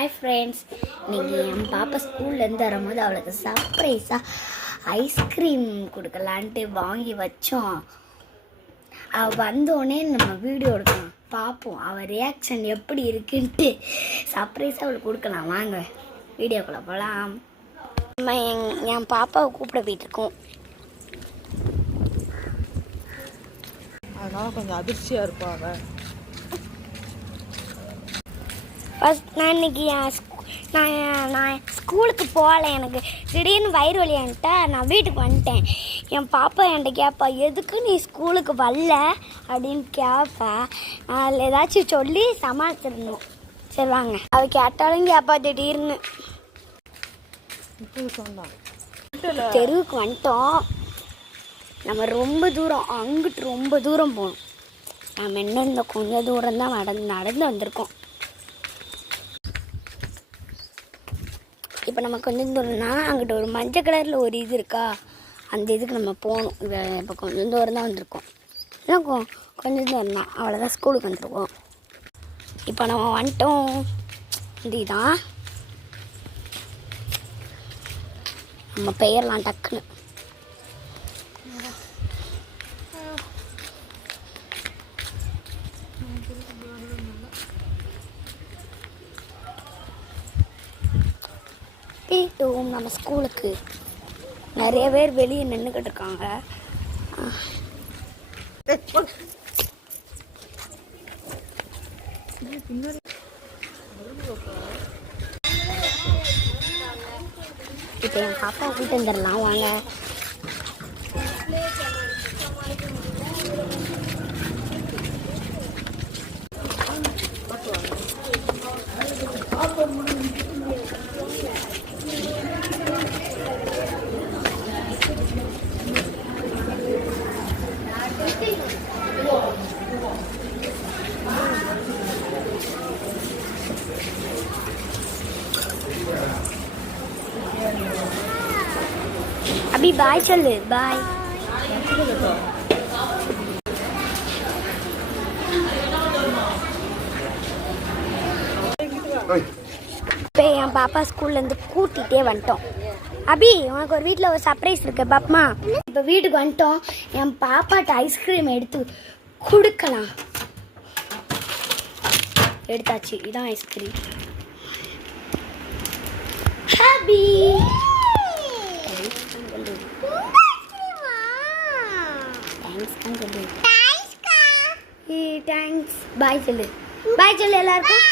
Hi friends, இன்றைக்கி என் பாப்பா ஸ்கூல்லேருந்து வரும்போது அவளுக்கு சர்ப்ரைஸாக ஐஸ்கிரீம் கொடுக்கலான்ட்டு வாங்கி வச்சோம். அவள் வந்தோடனே நம்ம வீடியோ எடுக்கலாம், பார்ப்போம் அவள் ரியாக்ஷன் எப்படி இருக்குன்ட்டு. சர்ப்ரைஸாக அவளுக்கு கொடுக்கலாம், வாங்க வீடியோக்குள்ளே போகலாம். நம்ம என் பாப்பாவை கூப்பிட போயிட்டுருக்கோம். அதனால கொஞ்சம் அதிர்ச்சியாக இருப்பாங்க. ஃபஸ்ட் நான் இன்னைக்கு நான் ஸ்கூலுக்கு போகல, எனக்கு திடீர்னு வயிறு வலியான்ட்டா நான் வீட்டுக்கு வந்துட்டேன். என் பாப்பா என்கிட்ட கேட்பா, எதுக்கு நீ ஸ்கூலுக்கு வரல அப்படின்னு கேட்பா. அதில் ஏதாச்சும் சொல்லி சமாளிச்சிடணும். சரி வாங்க, அவள் கேட்டாலும் கேட்பா திடீர்னு. தெருவுக்கு வந்துட்டோம். நம்ம ரொம்ப தூரம், அங்கிட்டு ரொம்ப தூரம் போகணும். நம்ம என்ன இந்த கொஞ்சம் தூரம் தான் நடந்து வந்திருக்கோம். இப்போ நம்ம கொஞ்சம் தூரம்னா அங்கிட்ட ஒரு மஞ்சள் கலரில் ஒரு இது இருக்கா, அந்த இதுக்கு நம்ம போகணும். இப்போ கொஞ்சம் தூரம் தான் வந்திருக்கோம். இன்னும் கொஞ்சம் தூரம் தான், அவ்வளோதான் ஸ்கூலுக்கு வந்துருக்கோம். இப்போ நம்ம வந்துட்டோம். இதுதான் நம்ம பெயர்லாம் டக்குன்னு. நம்ம ஸ்கூலுக்கு நிறைய பேர் வெளியே நின்றுக்கிட்டு இருக்காங்க. இப்போ என் பாப்பா கூட்டு வந்துடலாம், வாங்க. अभी बाय चल बाय. இப்போ என் பாப்பா ஸ்கூல்லேருந்து கூட்டிகிட்டே வந்துட்டோம். அபி, உனக்கு ஒரு வீட்டில் ஒரு சர்ப்ரைஸ் இருக்கு பாப்பமா. இப்போ வீட்டுக்கு வந்துட்டோம். என் பாப்பாட்ட ஐஸ்கிரீம் எடுத்து கொடுக்கலாம். எடுத்தாச்சு, இதான் ஐஸ்கிரீம். Happy thanks. பாய் சொல்லு, பாய் சொல்லு எல்லாருக்கும்.